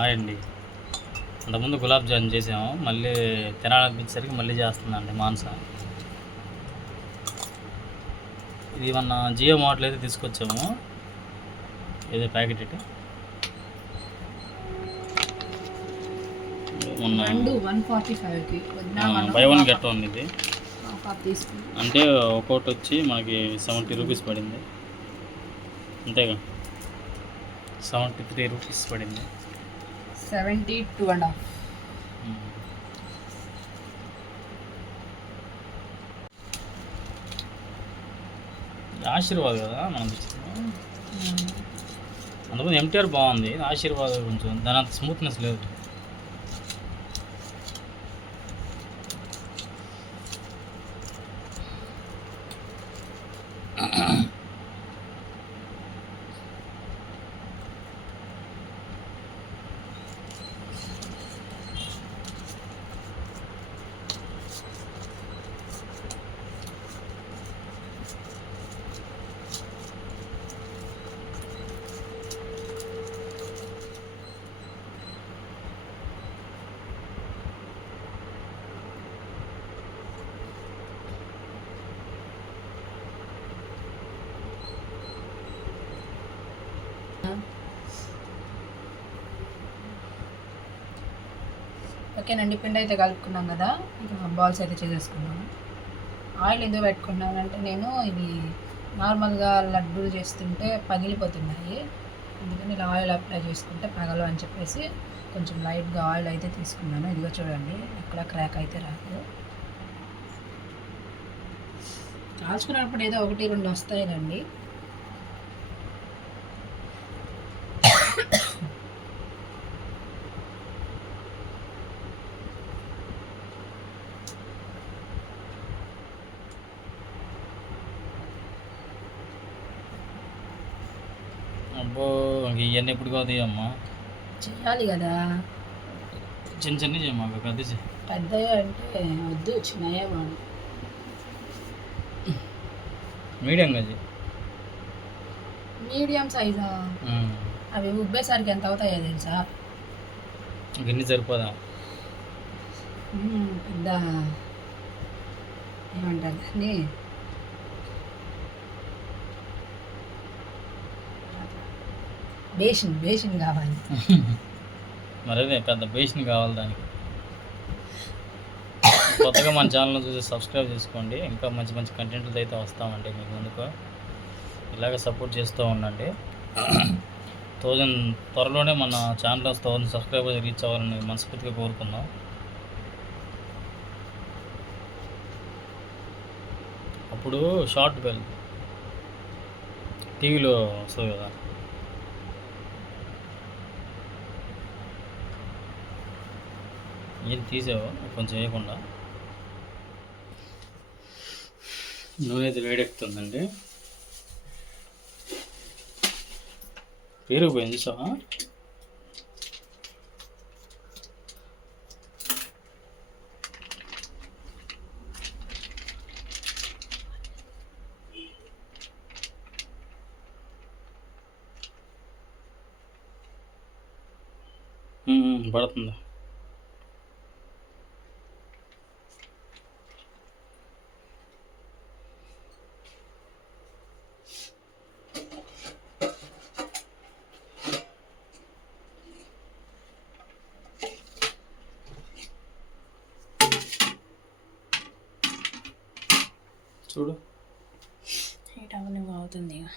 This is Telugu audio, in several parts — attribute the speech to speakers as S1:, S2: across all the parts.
S1: అండి. అంతకుముందు గులాబ్ జామున్ చేసాము మళ్ళీ తినాలనిపించేసరికి మళ్ళీ చేస్తుందండి మాంస. ఇది మన జియో మోడల్ అయితే తీసుకొచ్చాము. ఏదో ప్యాకెట్ ఇటు బై వన్ గెట్ వన్ ఇది. అంటే ఒక్కొక్కటి వచ్చి మనకి సెవెంటీ రూపీస్ పడింది. అంతేగా. సెవెంటీ త్రీ రూపీస్ పడింది.
S2: Seventy two and half.
S1: Aashirvaad కదా మనం అంతకుముందు ఎంటీఆర్ బాగుంది ఆశీర్వాద్ కొంచెం దాని అంత స్మూత్నెస్ లేదు.
S2: ఓకేనండి పిండి అయితే కలుపుకున్నాం కదా ఇంకా బాల్స్ అయితే చేసేసుకున్నాము ఆయిల్ ఎందుకు పెట్టుకున్నానంటే నేను ఇవి నార్మల్గా లడ్డూలు చేస్తుంటే పగిలిపోతున్నాయి. అందుకని ఇలా ఆయిల్ అప్లై చేసుకుంటే పగలు అని చెప్పేసి కొంచెం లైట్గా ఆయిల్ అయితే తీసుకున్నాను. ఇదిగో చూడండి ఎక్కడ క్రాక్ అయితే రాదు. కాల్చుకున్నప్పుడు ఏదో ఒకటి రెండు వస్తాయి రండి
S1: అబ్బో ఇవన్నీ ఎప్పుడు కాదు అమ్మా.
S2: చేయాలి కదా.
S1: చిన్న చిన్న చేయమ్మా పెద్ద చేయి.
S2: పెద్దగా అంటే వద్దు చిన్నయే బాగుంది
S1: మీడియంగా చేయి.
S2: మీడియం సైజా. అవి ఉబ్బేసరికి ఎంత అవుతాయో తెలుసా?
S1: గిన్నె సరిపోదా?
S2: పెద్ద. ఏమంటారు దాన్ని? బేషన్ బేషన్ కావాలి.
S1: మరి పెద్ద బేషన్ కావాలి దానికి. కొత్తగా మన ఛానల్ చూసి సబ్స్క్రైబ్ చేసుకోండి. ఇంకా మంచి మంచి కంటెంట్లు అయితే వస్తామండి మీకు ముందుకు. ఇలాగ సపోర్ట్ చేస్తూ ఉండండి. థౌజండ్ త్వరలోనే మన ఛానల్ థౌజండ్ సబ్స్క్రైబర్స్ రీచ్ అవ్వాలని మనస్ఫూర్తిగా కోరుకుందాం. అప్పుడు షార్ట్ బెల్ టీవీలో వస్తుంది కదా. ఏం తీసావు కొంచెం వేయకుండా. నూనె అయితే వేడెక్కుతుందండి. పేరుకుపోయింది చూసావా? ఉమ్, పడుతుందా. చూడు.
S2: హీట్ అవన్నీ అవుతుంది ఇక.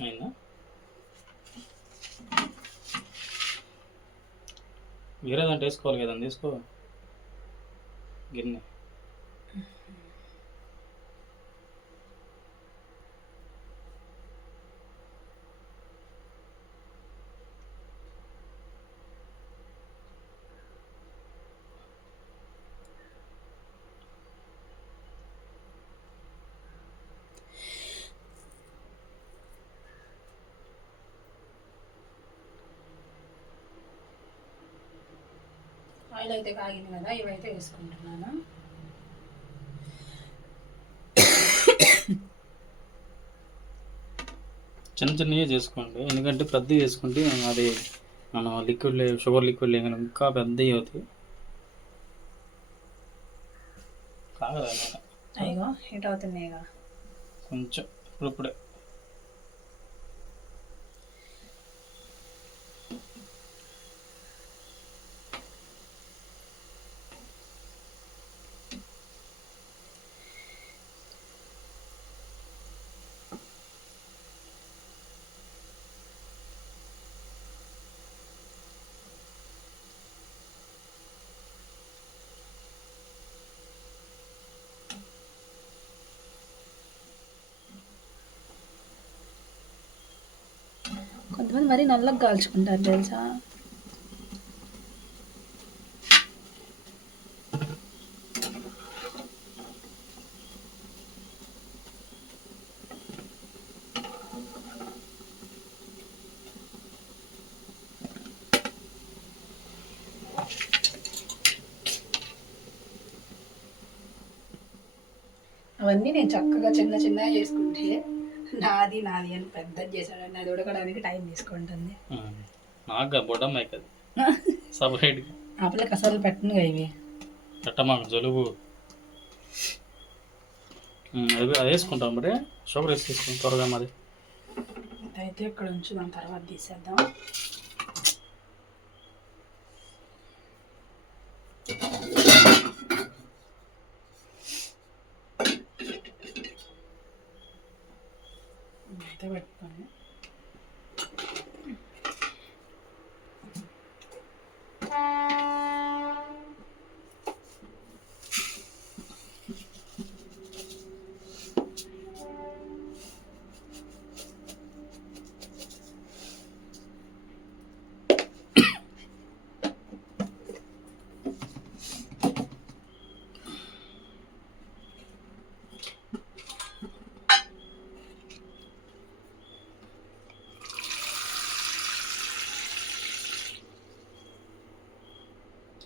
S1: అయిందా? వేరే దాంట్లో వేసుకోవాలి కదా తీసుకో గిన్నె.
S2: ఆయిల్ అయితే కాగింది కదా ఇవైతే వేసుకుంటున్నాను.
S1: చిన్న చిన్నవి చేసుకోండి. ఎందుకంటే పెద్ద వేసుకుంటే అది మనం లిక్విడ్ షుగర్ లిక్విడ్ లేదు ఇంకా పెద్ద అవుతుంది అవుతాయి
S2: అయ్యో హీట్ అవుతున్నాయిగా.
S1: కొంచెం ఇప్పుడు
S2: ఇప్పుడే మరీ నల్లగా కాల్చుకుంటారు తెలుసా? అవన్నీ నేను చక్కగా చిన్న చిన్నగా చేసుకుంటే నాది నాది అని పెద్దది చేశాడండి. అది ఉడకడానికి టైం తీసుకుంటుంది.
S1: నాకు బొడమ్మాయి కదా సపరేట్గా.
S2: ఆ పిల్లకి అసలు పెట్టను ఇవి.
S1: పెట్టమాక జలుబు. అది వేసుకుంటాం మరి. షుగర్ వేసి తీసుకుంటాం త్వరగా మరి.
S2: అయితే ఇక్కడ ఉంచుదాం తర్వాత తీసేద్దాం. అయితే పెట్టుకొని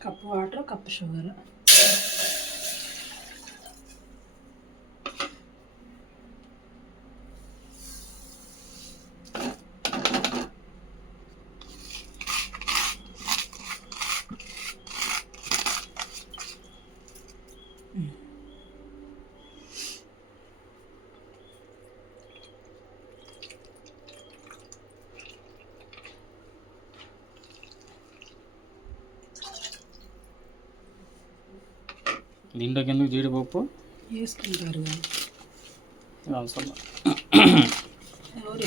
S2: കപ്പ് വാട്ടർ കപ്പ് ഷുഗർ
S1: దీంట్లోకి ఎందుకు జీడిపప్పు?
S2: వేసుకుంటారు.
S1: అవసరం
S2: ఎవరు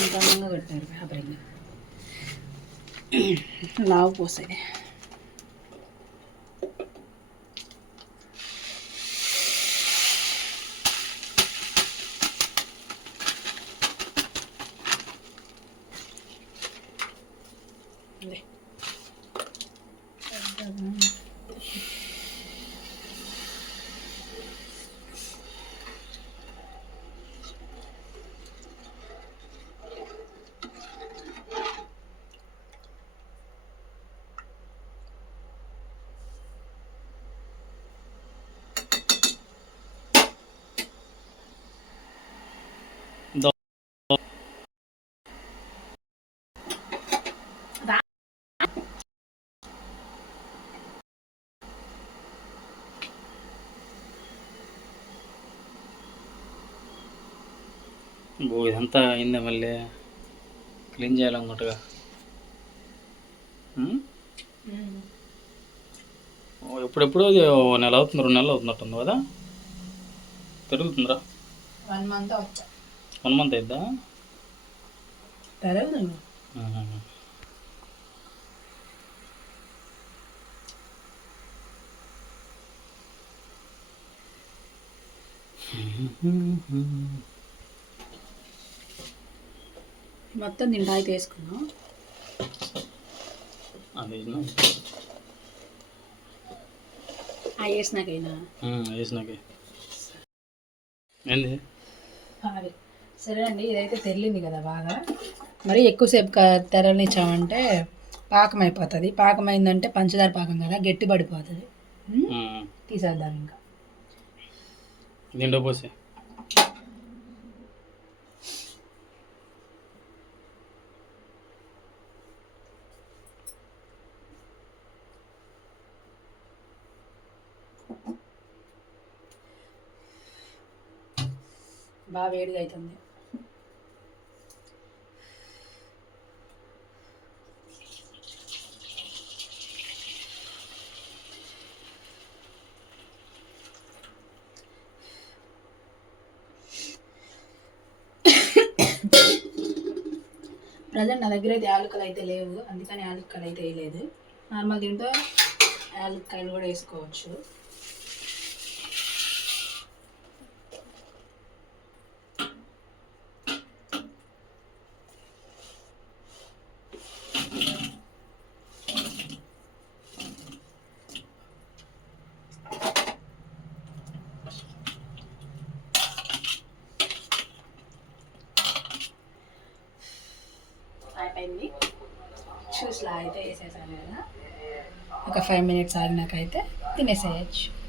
S2: ఇంత లావు పోసాయి.
S1: ఓ ఇదంతా అయిందా మళ్ళీ. క్లీన్ చేయాలన్నట్టుగా ఉమ్? ఓ ఎప్పుడెప్పుడు నెల అవుతుంది రెండు నెలలు అవుతున్నట్టుంది కదా. పెరుగుతుందిరా.
S2: వన్ మంత్
S1: వన్ మంత్ అయిద్దా?
S2: పెరగదు మొత్తం దీంట్లో అయితే వేసుకున్నాం వేసినాకైనా?
S1: వేసినాకే. ఏంది?
S2: సరే అండి ఇదైతే తెల్లింది కదా బాగా. మరి ఎక్కువసేపు తెరనిచ్చామంటే పాకం అయిపోతుంది పాకం అయిందంటే పంచదార పాకం కదా గట్టి పడిపోతుంది. తీసేద్దాం ఇంకా.
S1: దీంట్లో పోసి.
S2: వేడిగా అవుతుంది. ప్రజెంట్ నా దగ్గర అయితే యాలక్కలు అయితే లేవు. అందుకని యాలక్కలు అయితే వేయలేదు. నార్మల్ దీంతో యాలక్కాయలు కూడా వేసుకోవచ్చు. అయింది. జ్యూస్లా అయితే వేసేసాను కదా. ఒక ఫైవ్ మినిట్స్ ఆగినాక తినేసేయచ్చు.